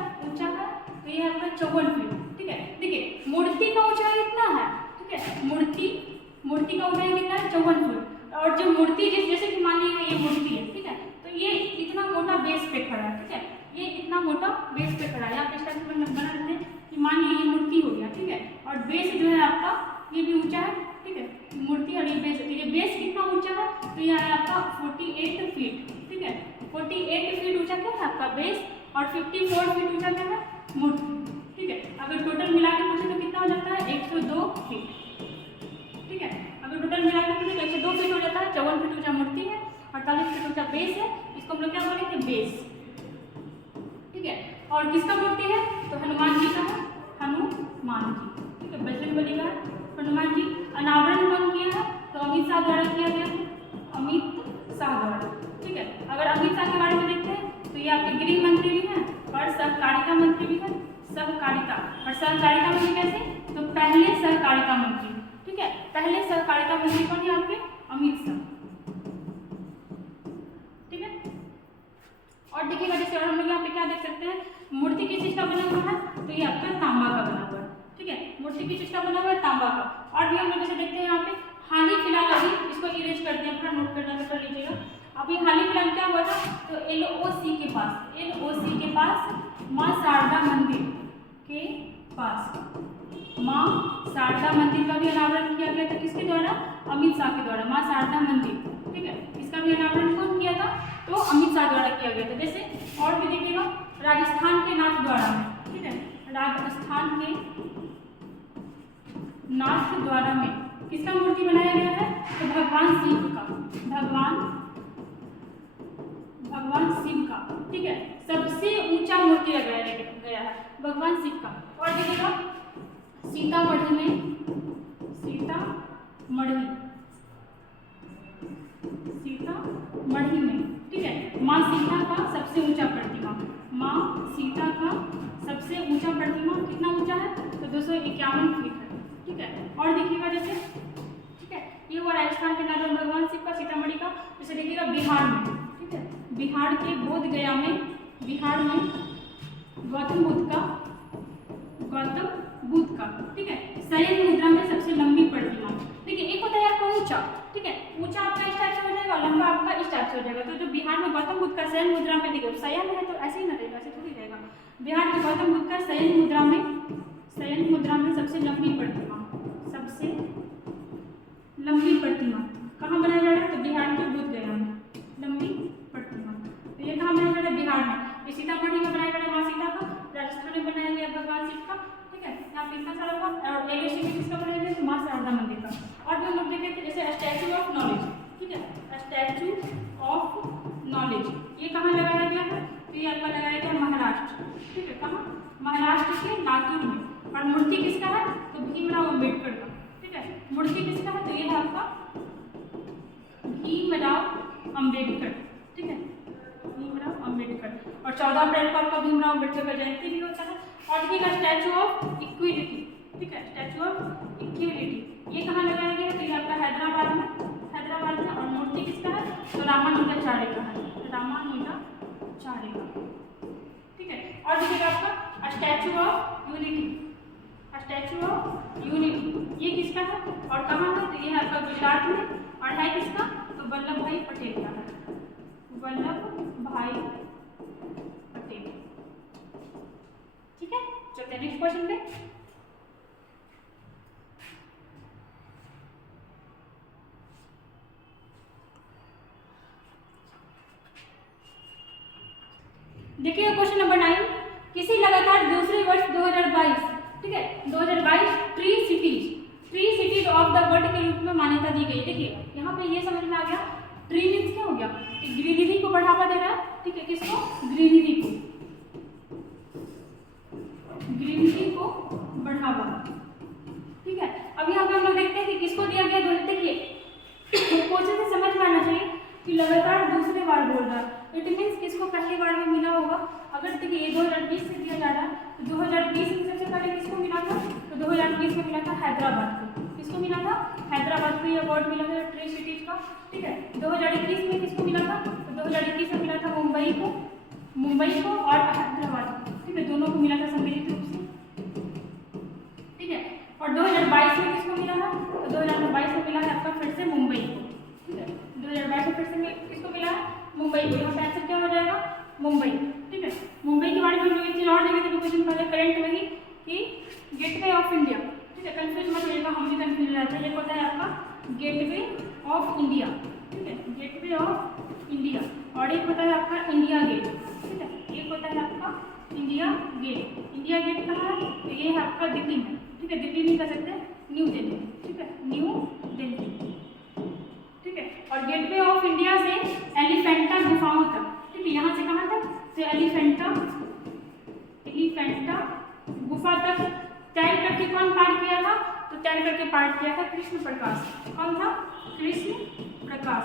तो ये आपका 54 फीट। ठीक है, देखिए मूर्ति का ऊंचाई कितना है। ठीक है, मूर्ति का ऊंचाई कितना है, 54 फीट। और जो मूर्ति जैसे कि मान लीजिए ये मूर्ति है। ठीक है, तो ये इतना मोटा बेस पे खड़ा है। ठीक है, ये इतना मोटा बेस पे खड़ा है। आप इस टाइप से बना लेते हैं कि मान लीजिए ये मूर्ति हो गया। ठीक है, और बेस जो है आपका ये भी ऊंचा है। ठीक है, मूर्ति और ये बेस, तो ये बेस कितना ऊंचा है, तो ये है आपका 48 फीट। ठीक है, 48 फीट ऊंचा क्या है आपका बेस, और 54 फीट ऊंचा क्या है मूर्ति। ठीक है, अगर टोटल मिला के पूछे तो कितना हो जाता है, 102 फीट। ठीक है, अगर टोटल मिला के पूछे तो 102 फीट हो जाता है। 54 फीट ऊंचा मूर्ति है, 48 फीट ऊंचा बेस है, इसको हम लोग क्या बोलेंगे, बेस। ठीक है, और किसका मूर्ति है, तो हनुमान जी का है, हनुमान जी। ठीक है, बजरंगबली का है हनुमान जी। अनावरण कौन किया है, तो अमित शाह द्वारा किया गया है, अमित शाह द्वारा। ठीक है, अगर अमित शाह के बारे में देखते हैं तो ये आपके गृह मंत्री भी हैं और सहकारिता मंत्री भी हैं। सहकारिता और सहकारिता मंत्री कैसे, तो पहले सहकारिता मंत्री, ठीक है, पहले सहकारिता मंत्री कौन है आपके, अमित शाह, ठीक है। और देखिएगा जैसे और हम लोग यहाँ पे क्या देख सकते हैं, मूर्ति किस चीज का बना हुआ है, तो ये आपका तांबा का बना हुआ है, ठीक है, मूर्ति किस चीज का बना हुआ है, तांबा का। और भी हम लोग जैसे देखते हैं यहाँ पे हाल ही फिलहाल अभी इसको इरेज कर दिया, अपना नोट करना तो कर लीजिएगा। अभी हाल ही फिलहाल क्या हुआ था, तो LOC के पास माँ शारदा मंदिर के पास माँ शारदा मंदिर का भी अनावरण किया गया था, किसके द्वारा, अमित शाह के द्वारा, माँ शारदा मंदिर, ठीक है, इसका भी अनावरण कौन किया था, तो अमित शाह द्वारा किया गया था। जैसे और भी देखिएगा राजस्थान के नाथ द्वारा में, ठीक है, राजस्थान के नाथ द्वारा में किसका मूर्ति बनाया गया है, तो भगवान शिव का, भगवान शिव का, ठीक है, सबसे ऊंचा मूर्ति लगाया गया है भगवान शिव का। और देखिएगा सीतामढ़ी में, ठीक है, माँ सीता का सबसे ऊंचा प्रतिमा, माँ सीता का सबसे ऊंचा प्रतिमा कितना ऊंचा है, तो 251 फीट है, ठीक है। और देखिएगा जैसे, ठीक है, ये हुआ राजस्थान के नाम भगवान शिव का, सीतामढ़ी का। जैसे देखिएगा बिहार में, ठीक है, बिहार के बोध गया में, बिहार में गौतम बुद्ध का, ठीक है, शयन मुद्रा में सबसे लंबी प्रतिमा। देखिए एक होता है आपका ऊंचा, ठीक है, ऊंचा आपका इस टाइप से हो जाएगा, लंबा आपका इस टाइप से हो जाएगा। तो जो बिहार में गौतम बुद्ध का शयन मुद्रा में, देखिए शयन है तो ऐसे ही ना रहेगा, ऐसे थोड़ी रहेगा। बिहार में गौतम बुद्ध का शयन मुद्रा में सबसे लंबी प्रतिमा, सबसे लंबी प्रतिमा कहाँ बनाया जा रहा है, तो बिहार के बोध गया में लंबी प्रतिमा। तो ये कहाँ बनाया जा रहा है, बिहार में। ये सीतामढ़ी में बनाया जा रहा है माँ सीता का, राजस्थान में बनाया गया भगवान शिव का, ठीक है, यहाँ पे इतना सारा होगा। और LOC में किसका बनाया गया, तो माँ शारदा मंदिर का। और भी हम लोग देखे थे जैसे स्टैचू ऑफ नॉलेज, ठीक है, स्टैचू ऑफ नॉलेज, ये कहाँ लगाया गया है, तो ये आपका लगाया गया महाराष्ट्र, ठीक है, कहाँ, महाराष्ट्र के लातूर में। और मूर्ति किसका है, तो भीमराव अम्बेडकर का, ठीक है, मूर्ति किसका है, तो ये है आपका भीमराव अम्बेडकर, ठीक है, भीमराव अम्बेडकर। और 14 अप्रैल को आपका भीमराव अम्बेडकर का जयंती भी होता है। और देखिएगा स्टैचू ऑफ इक्विलिटी, ठीक है, स्टैचू ऑफ इक्विलिटी, ये कहाँ लगाया गया है, तो ये आपका हैदराबाद में। और मूर्ति किसका है, तो रामानुजाचार्य का है, रामानुजाचार्य का, ठीक है। और देखिएगा आपका स्टैचू ऑफ यूनिटी, ये किसका है और कहाँ है, तो ये है आपका गुजरात में। और है किसका, तो वल्लभ भाई पटेल का है, वल्लभ भाई पटेल, ठीक है। चलते हैं नेक्स्ट क्वेश्चन पे। देखिए क्वेश्चन नंबर 9, किसी लगातार दूसरे वर्ष 2022, ठीक है, 2022 tree cities of the world के रूप में मान्यता दी गई। देखिए यहाँ पे ये समझ में आ गया, ट्री मीन्स क्या हो गया, ग्रीनरी को बढ़ावा दे रहा है, ठीक है, किसको, ग्रीनरी को बढ़ावा, ठीक है। अब यहाँ पे हम लोग देखते हैं कि किसको दिया गया, देखिए क्वेश्चन से समझ में आना चाहिए कि लगातार दूसरे बार बोल रहा है, इट मीन्स किसको पहली बार में मिला होगा। अगर देखिए ये 2020 से दिया जा रहा है, तो 2020 में सबसे पहले किसको मिला था, तो 2020 में मिला था हैदराबाद को, किसको मिला था, हैदराबाद को ये अवार्ड मिला था ट्री सिटीज का, ठीक है। 2021 में किसको मिला था, तो 2021 में मिला था मुंबई को और हैदराबाद को, ठीक है, दोनों को मिला था सम्मिलित रूप से, ठीक है। और 2022 में किसको मिला था, तो 2022 में मिला है आपका फिर से मुंबई को, ठीक है, 2022 में फिर से किसको मिला है, मुंबई को। यहाँ पे आंसर क्या हो जाएगा, मुंबई, ठीक है। मुंबई के बारे में हम लोग एक चीज और देखे थे कुछ दिन पहले करंट में ही कि गेटवे ऑफ इंडिया, ठीक है, कंफ्यूज मत होइएगा, हम भी कंफ्यूज हो जाते हैं। ये होता है आपका गेटवे ऑफ इंडिया, ठीक है, गेटवे ऑफ इंडिया। और एक होता है आपका इंडिया गेट, ठीक है, एक होता है आपका इंडिया गेट। इंडिया गेट कहाँ है, तो ये है आपका दिल्ली में, ठीक है, दिल्ली नहीं कर सकते, न्यू दिल्ली, ठीक है, न्यू दिल्ली, ठीक है। और गेटवे ऑफ इंडिया से एलिफेंटा गुफाओं तक, ठीक है, यहाँ से कहाँ तक, तो एलिफेंटा गुफा तक तैर करके कौन पार किया था, तो तैर करके पार किया था कृष्ण प्रकाश। कौन था, कृष्ण प्रकाश,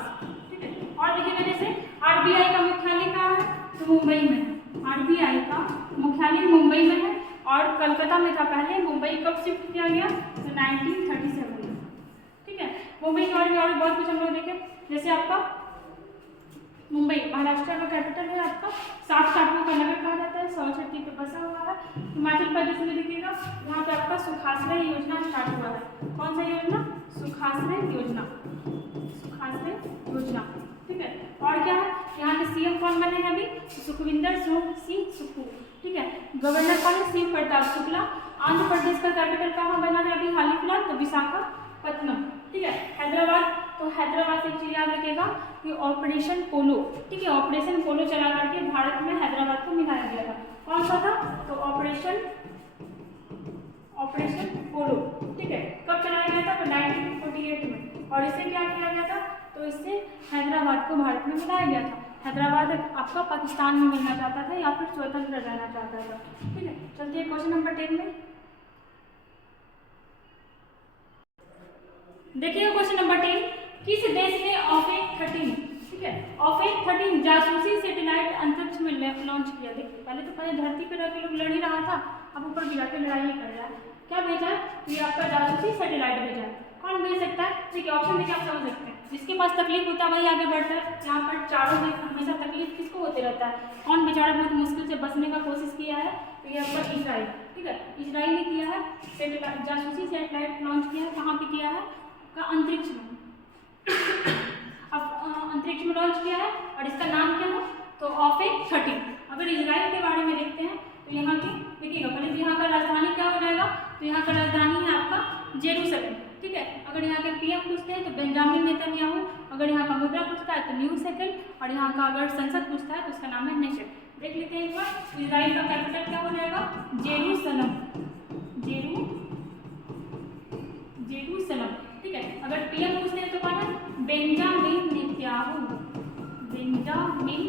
ठीक है। और देखिएगा जैसे RBI का मुख्यालय कहाँ है, तो मुंबई में है। आरबीआई का मुख्यालय मुंबई में है और कलकत्ता में था पहले। मुंबई कब शिफ्ट किया गया? तो 1937 में। ठीक है, मुंबई के बारे में और बहुत कुछ हम लोग देखें, जैसे आपका मुंबई महाराष्ट्र का कैपिटल है आपका। 7 टापुओं का नगर कहा जाता है, 100 छठी पे बसा हुआ है। हिमाचल प्रदेश में देखिएगा, यहाँ पे आपका सुखाश्रय योजना स्टार्ट हुआ है। कौन सा योजना? सुखाश्रय योजना, सुखाश्रय योजना। ठीक है, और क्या है, यहाँ के सीएम कौन बने हैं अभी? सुखविंदर सिंह सुक्खू। ठीक है, गवर्नर कौन है? शिव प्रताप शुक्ला। आंध्र प्रदेश का कैपिटल कहाँ बना है अभी हाल ही फिलहाल? तो विशाखापत्तनम। ठीक है, हैदराबाद, तो हैदराबाद से एक चीज याद रखिएगा कि ऑपरेशन पोलो, ठीक है, ऑपरेशन पोलो चला करके भारत में हैदराबाद को मिलाया गया था। कौन सा था? तो ऑपरेशन पोलो। ठीक है, कब चलाया गया था? तो 1948 में। और इससे क्या किया गया था? तो इससे हैदराबाद को भारत में मिलाया गया था। हैदराबाद आपका पाकिस्तान में मिलना चाहता था या फिर स्वतंत्र रहना चाहता था। ठीक है, चलते हैं क्वेश्चन नंबर 10 में। देखिए क्वेश्चन नंबर 10, किस देश ने ऑफेक 13, ठीक है, ऑफेक 13 जासूसी सैटेलाइट अंतरिक्ष में लॉन्च किया? देखिए पहले धरती पर रह के लोग लड़ ही रहा था, अब ऊपर भी जाकर लड़ाई ही कर रहा है। क्या भेजा है? ये आपका जासूसी सैटेलाइट भेजा है। कौन भेज सकता है? देखिए ऑप्शन देखिए, आप समझ सकते हैं। जिसके पास तकलीफ होता है वही आगे बढ़ता है। यहाँ पर चारों में हमेशा तकलीफ किसको होते रहता है? कौन बेचारा बहुत मुश्किल से बचने का कोशिश किया है? तो ये आपका इजराइल। ठीक है, इजराइल ने किया है, जासूसी सैटेलाइट लॉन्च किया है। कहाँ पे किया है? अंतरिक्ष में। अब अंतरिक्ष में लॉन्च किया है और इसका नाम क्या है? तो ऑफेक 13। अगर इजराइल के बारे में देखते हैं तो यहाँ की देखिएगा, पहले तो यहाँ का राजधानी क्या हो जाएगा? तो यहाँ का राजधानी है आपका जेरूसलम। ठीक है, अगर यहाँ के पीएम पूछते हैं तो बेंजामिन नेतन्याहू। अगर यहाँ का मुद्रा पूछता है तो न्यू शेकेल। और यहाँ का अगर संसद पूछता है तो उसका नाम है नेशेट। देख लेते हैं एक बार, इजराइल का कैपिटल क्या हो जाएगा? Jerusalem, Jerusalem. ठीक है, अगर पीएम पूछते हैं तो कौन है? Benjamin Netanyahu, Benjamin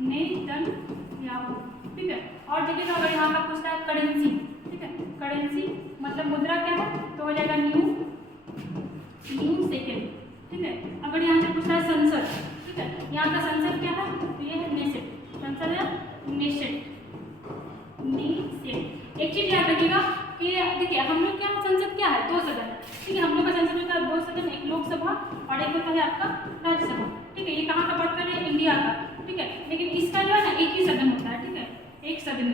Netanyahu. ठीक है, और देखिएगा अगर यहाँ का पूछता है करेंसी, ठीक है, करेंसी मतलब मुद्रा क्या है? तो हो जाएगा न्यू शेकेल। ठीक है, अगर यहाँ से पूछता है संसद, ठीक है, यहाँ का संसद क्या है? तो ये है नेशेट, संसद है नेशेट। एक चीज याद रखिएगा कि देखिए हम लोग क्या, संसद क्या है? 2 सदन। ठीक है, हम लोग का संसद होता है 2 सदन, एक लोकसभा और एक होता है आपका राज्यसभा। ठीक है, ये कहाँ का बात कर रहे हैं? इंडिया का। ठीक है, लेकिन इसका जो है ना एक ही सदन होता है। ठीक है, एक सदन।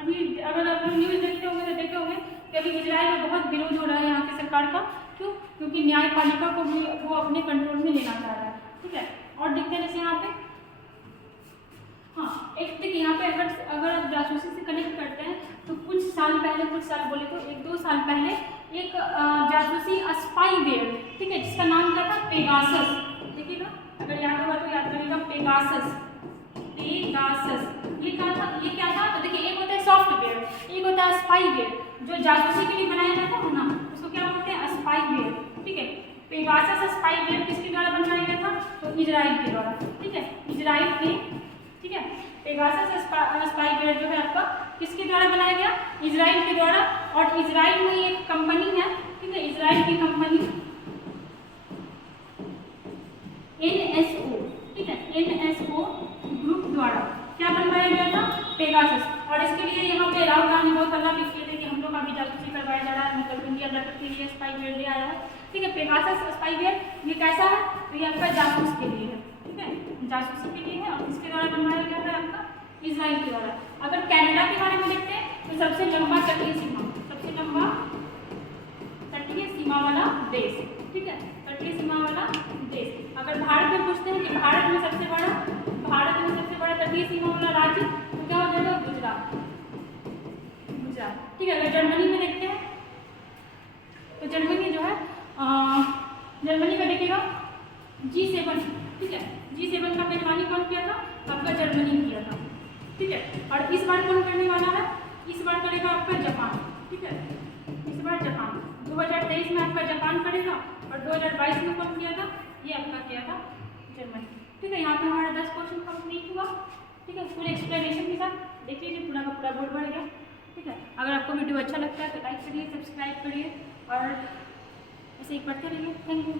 अभी अगर आप लोग न्यूज़ देखते होंगे तो देखे होंगे कि अभी इजराइल में बहुत विरोध हो रहा है यहाँ की सरकार का। क्यों? क्योंकि न्यायपालिका को भी वो अपने कंट्रोल में लेना चाह रहा है। ठीक है, और देखते हैं जैसे यहाँ पे, हाँ एक देखिए यहाँ पे अगर आप जासूसी से कनेक्ट करते हैं तो कुछ साल बोले तो 1-2 साल पहले एक जासूसी स्पाईवेयर, ठीक है, जिसका नाम क्या था? पेगासस। देखिएगा, अगर याद होगा तो याद करिएगा, पेगासस। ये क्या था? तो देखिए एक होता है सॉफ्टवेयर, एक होता है स्पाईवेयर। जो जासूसी के लिए बनाया जाता है ना, उसको क्या बोलते हैं? स्पाईवेयर। ठीक है, पेगासस स्पाईवेयर किसके द्वारा बनाया गया था? तो इजराइल के द्वारा। ठीक है, इजराइल के, ठीक है, पेगासस स्पाईवेयर जो है आपका किसके द्वारा बनाया गया? इजराइल के द्वारा। और इजराइल में एक कंपनी है, ठीक है, इजराइल की कंपनी NSO, ठीक है, NSO ग्रुप द्वारा क्या बनवाया गया था? पेगासस। और इसके लिए यहाँ पे राहुल गांधी बहुत हल्ला भी किए थे कि हम लोग का भी जासूसी करवाया जा रहा है, मतलब इंडिया जाकर के लिए स्पाईवेयर ले आया है। ठीक है, पेगासस स्पाईवेयर ये कैसा है? तो ये आपका जासूस के लिए है। ठीक है, जासूसी के लिए है और इसके द्वारा बनवाया गया है आपका इजराइल के द्वारा। अगर कनाडा के बारे में देखते हैं तो सबसे लंबा तटीय सीमा वाला देश। ठीक है, तटीय सीमा वाला देश। अगर भारत में पूछते हैं कि भारत में सबसे बड़ा तटीय सीमा वाला राज्य, तो क्या हो जाएगा? गुजरात। ठीक है, अगर जर्मनी में देखते हैं तो जर्मनी जो है, जर्मनी में देखिएगा G7। ठीक है, G7 का मेजबानी कौन किया था? आपका जर्मनी किया था। ठीक है, और इस बार कौन करने वाला है? इस बार करेगा आपका जापान। ठीक है, इस बार जापान। 2023 में आपका जापान करेगा और 2022 में कौन किया था? ये आपका किया था जर्मनी। ठीक है, यहाँ पे हमारा 10 क्वेश्चन कंप्लीट हुआ। ठीक है, फुल एक्सप्लेनेशन के साथ देख लीजिए, पूरा का पूरा बोर्ड भर गया। ठीक है, अगर आपको वीडियो अच्छा लगता है तो लाइक करिए, सब्सक्राइब करिए और ऐसे ही पढ़ते रहिए। Thank you.